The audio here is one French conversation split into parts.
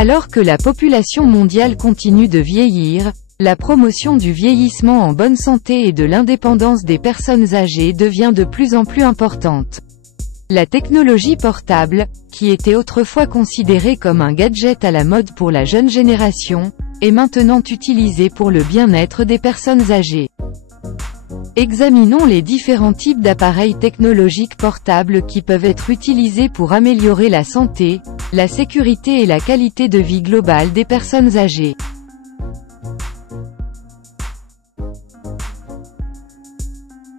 Alors que la population mondiale continue de vieillir, la promotion du vieillissement en bonne santé et de l'indépendance des personnes âgées devient de plus en plus importante. La technologie portable, qui était autrefois considérée comme un gadget à la mode pour la jeune génération, est maintenant utilisée pour le bien-être des personnes âgées. Examinons les différents types d'appareils technologiques portables qui peuvent être utilisés pour améliorer la santé, la sécurité et la qualité de vie globale des personnes âgées.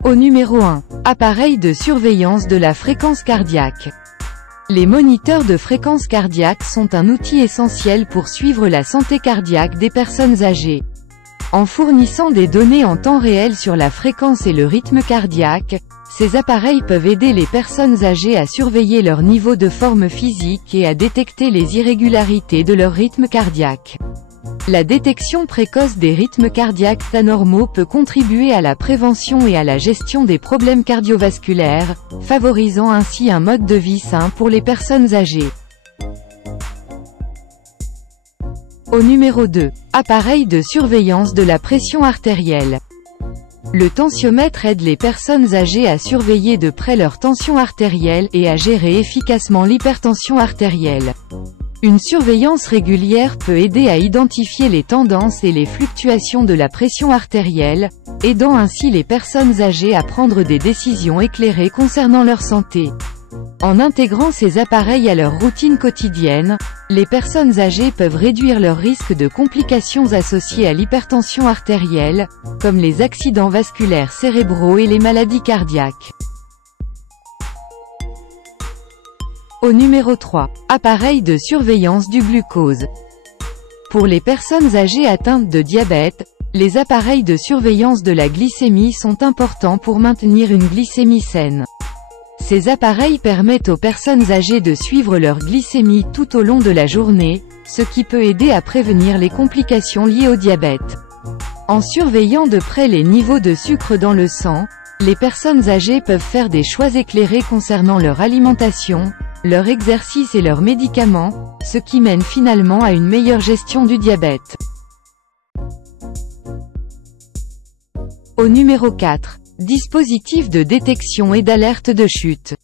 Au numéro 1. Appareil de surveillance de la fréquence cardiaque. Les moniteurs de fréquence cardiaque sont un outil essentiel pour suivre la santé cardiaque des personnes âgées. En fournissant des données en temps réel sur la fréquence et le rythme cardiaque, ces appareils peuvent aider les personnes âgées à surveiller leur niveau de forme physique et à détecter les irrégularités de leur rythme cardiaque. La détection précoce des rythmes cardiaques anormaux peut contribuer à la prévention et à la gestion des problèmes cardiovasculaires, favorisant ainsi un mode de vie sain pour les personnes âgées. Au numéro 2. Appareil de surveillance de la pression artérielle. Le tensiomètre aide les personnes âgées à surveiller de près leur tension artérielle et à gérer efficacement l'hypertension artérielle. Une surveillance régulière peut aider à identifier les tendances et les fluctuations de la pression artérielle, aidant ainsi les personnes âgées à prendre des décisions éclairées concernant leur santé. En intégrant ces appareils à leur routine quotidienne, les personnes âgées peuvent réduire leur risque de complications associées à l'hypertension artérielle, comme les accidents vasculaires cérébraux et les maladies cardiaques. Au numéro 3. Appareil de surveillance du glucose. Pour les personnes âgées atteintes de diabète, les appareils de surveillance de la glycémie sont importants pour maintenir une glycémie saine. Ces appareils permettent aux personnes âgées de suivre leur glycémie tout au long de la journée, ce qui peut aider à prévenir les complications liées au diabète. En surveillant de près les niveaux de sucre dans le sang, les personnes âgées peuvent faire des choix éclairés concernant leur alimentation, leur exercice et leurs médicaments, ce qui mène finalement à une meilleure gestion du diabète. Au numéro 4. Dispositifs de détection et d'alerte de chute.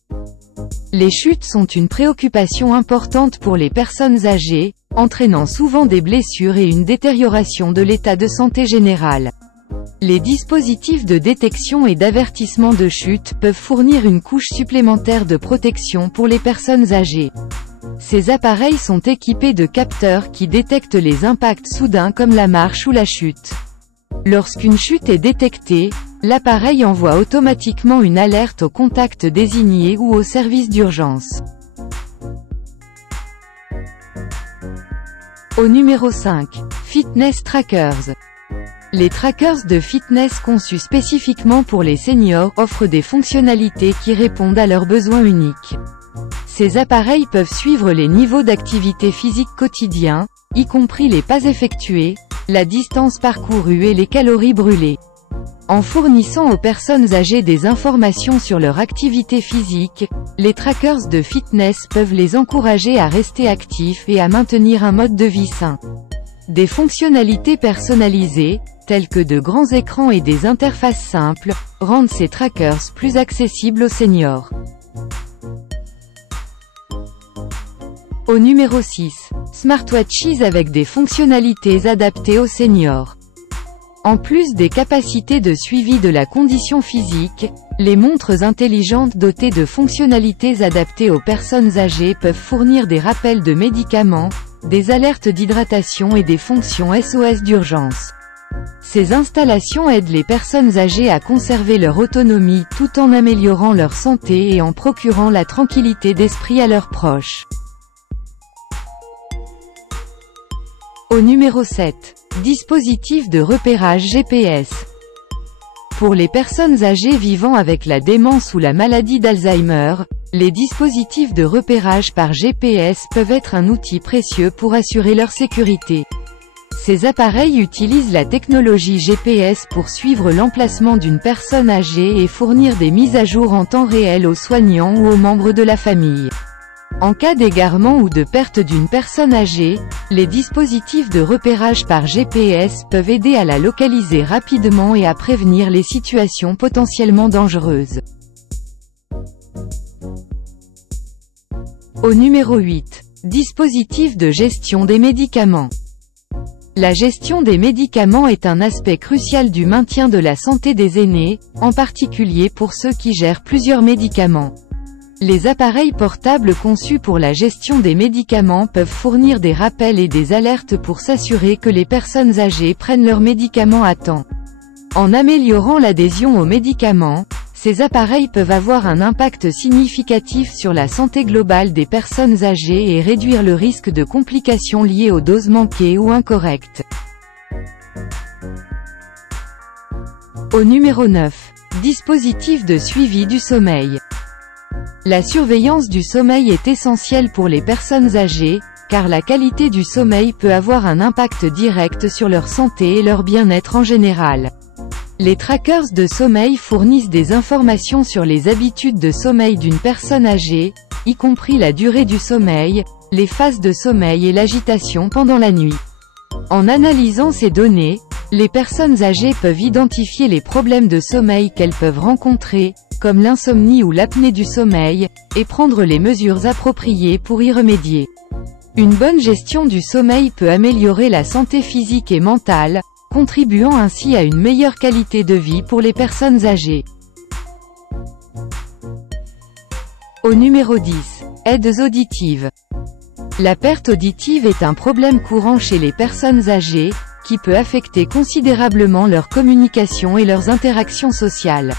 Les chutes sont une préoccupation importante pour les personnes âgées, entraînant souvent des blessures et une détérioration de l'état de santé général. Les dispositifs de détection et d'avertissement de chute peuvent fournir une couche supplémentaire de protection pour les personnes âgées. Ces appareils sont équipés de capteurs qui détectent les impacts soudains comme la marche ou la chute. Lorsqu'une chute est détectée, l'appareil envoie automatiquement une alerte au contact désigné ou au service d'urgence. Au numéro 5. Fitness Trackers. Les trackers de fitness conçus spécifiquement pour les seniors offrent des fonctionnalités qui répondent à leurs besoins uniques. Ces appareils peuvent suivre les niveaux d'activité physique quotidiens, y compris les pas effectués, la distance parcourue et les calories brûlées. En fournissant aux personnes âgées des informations sur leur activité physique, les trackers de fitness peuvent les encourager à rester actifs et à maintenir un mode de vie sain. Des fonctionnalités personnalisées, telles que de grands écrans et des interfaces simples, rendent ces trackers plus accessibles aux seniors. Au numéro 6. Smartwatches avec des fonctionnalités adaptées aux seniors. En plus des capacités de suivi de la condition physique, les montres intelligentes dotées de fonctionnalités adaptées aux personnes âgées peuvent fournir des rappels de médicaments, des alertes d'hydratation et des fonctions SOS d'urgence. Ces installations aident les personnes âgées à conserver leur autonomie tout en améliorant leur santé et en procurant la tranquillité d'esprit à leurs proches. Au numéro 7. Dispositif de repérage GPS. Pour les personnes âgées vivant avec la démence ou la maladie d'Alzheimer, les dispositifs de repérage par GPS peuvent être un outil précieux pour assurer leur sécurité. Ces appareils utilisent la technologie GPS pour suivre l'emplacement d'une personne âgée et fournir des mises à jour en temps réel aux soignants ou aux membres de la famille. En cas d'égarement ou de perte d'une personne âgée, les dispositifs de repérage par GPS peuvent aider à la localiser rapidement et à prévenir les situations potentiellement dangereuses. Au numéro 8. Dispositif de gestion des médicaments. La gestion des médicaments est un aspect crucial du maintien de la santé des aînés, en particulier pour ceux qui gèrent plusieurs médicaments. Les appareils portables conçus pour la gestion des médicaments peuvent fournir des rappels et des alertes pour s'assurer que les personnes âgées prennent leurs médicaments à temps. En améliorant l'adhésion aux médicaments, ces appareils peuvent avoir un impact significatif sur la santé globale des personnes âgées et réduire le risque de complications liées aux doses manquées ou incorrectes. Au numéro 9. Dispositif de suivi du sommeil. La surveillance du sommeil est essentielle pour les personnes âgées, car la qualité du sommeil peut avoir un impact direct sur leur santé et leur bien-être en général. Les trackers de sommeil fournissent des informations sur les habitudes de sommeil d'une personne âgée, y compris la durée du sommeil, les phases de sommeil et l'agitation pendant la nuit. En analysant ces données, les personnes âgées peuvent identifier les problèmes de sommeil qu'elles peuvent rencontrer, comme l'insomnie ou l'apnée du sommeil, et prendre les mesures appropriées pour y remédier. Une bonne gestion du sommeil peut améliorer la santé physique et mentale, contribuant ainsi à une meilleure qualité de vie pour les personnes âgées. Au numéro 10. Aides auditives. La perte auditive est un problème courant chez les personnes âgées, qui peut affecter considérablement leur communication et leurs interactions sociales.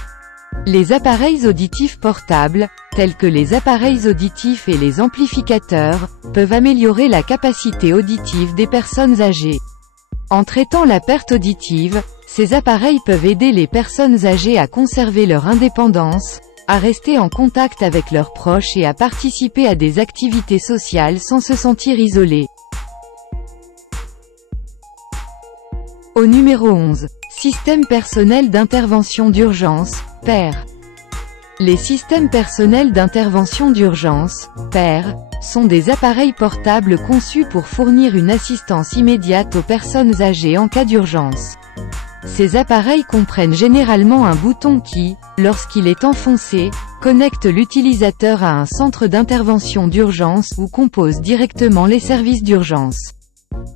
Les appareils auditifs portables, tels que les appareils auditifs et les amplificateurs, peuvent améliorer la capacité auditive des personnes âgées. En traitant la perte auditive, ces appareils peuvent aider les personnes âgées à conserver leur indépendance, à rester en contact avec leurs proches et à participer à des activités sociales sans se sentir isolées. Au numéro 11. Système personnel d'intervention d'urgence, PER. Les systèmes personnels d'intervention d'urgence, PER, sont des appareils portables conçus pour fournir une assistance immédiate aux personnes âgées en cas d'urgence. Ces appareils comprennent généralement un bouton qui, lorsqu'il est enfoncé, connecte l'utilisateur à un centre d'intervention d'urgence ou compose directement les services d'urgence.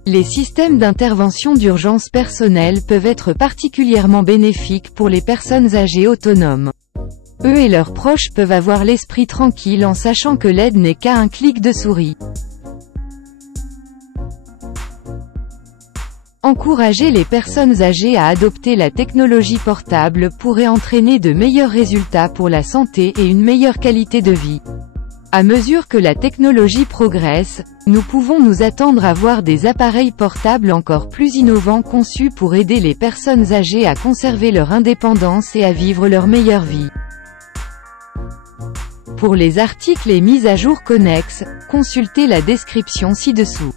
Les systèmes d'intervention d'urgence personnels peuvent être particulièrement bénéfiques pour les personnes âgées autonomes. Eux et leurs proches peuvent avoir l'esprit tranquille en sachant que l'aide n'est qu'à un clic de souris. Encourager les personnes âgées à adopter la technologie portable pourrait entraîner de meilleurs résultats pour la santé et une meilleure qualité de vie. À mesure que la technologie progresse, nous pouvons nous attendre à voir des appareils portables encore plus innovants conçus pour aider les personnes âgées à conserver leur indépendance et à vivre leur meilleure vie. Pour les articles et mises à jour connexes, consultez la description ci-dessous.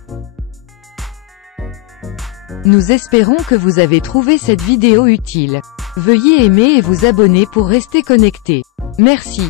Nous espérons que vous avez trouvé cette vidéo utile. Veuillez aimer et vous abonner pour rester connecté. Merci.